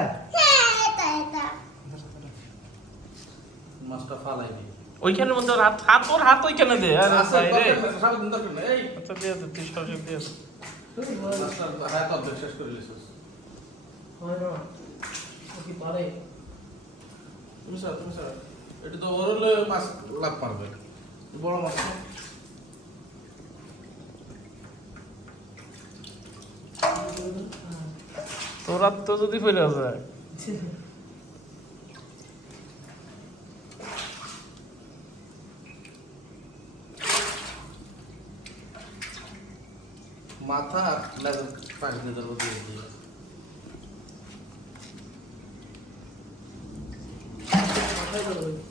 এটা মাছটা ফালাই দি ওইখানের মধ্যে ওর হাত ওর হাত ওইখানে দে আরে আচ্ছা ভাই রে সারাদিন দরকার নেই এই আচ্ছা দিয়ে দে তুই সরষে দিয়ে দে মাছটা হাত অর্ধেক শেষ করে লিছিস হয় না ও কি পারে তুমি স্যার এটা তো বড় মাছ লাভ পারবে বড় মাছ না। তোর হাত তো যদি ফেলে যায় মাথা লাগা পাশ দিয়ে দেবো দিয়ে দিয়ে মাথায় ধরো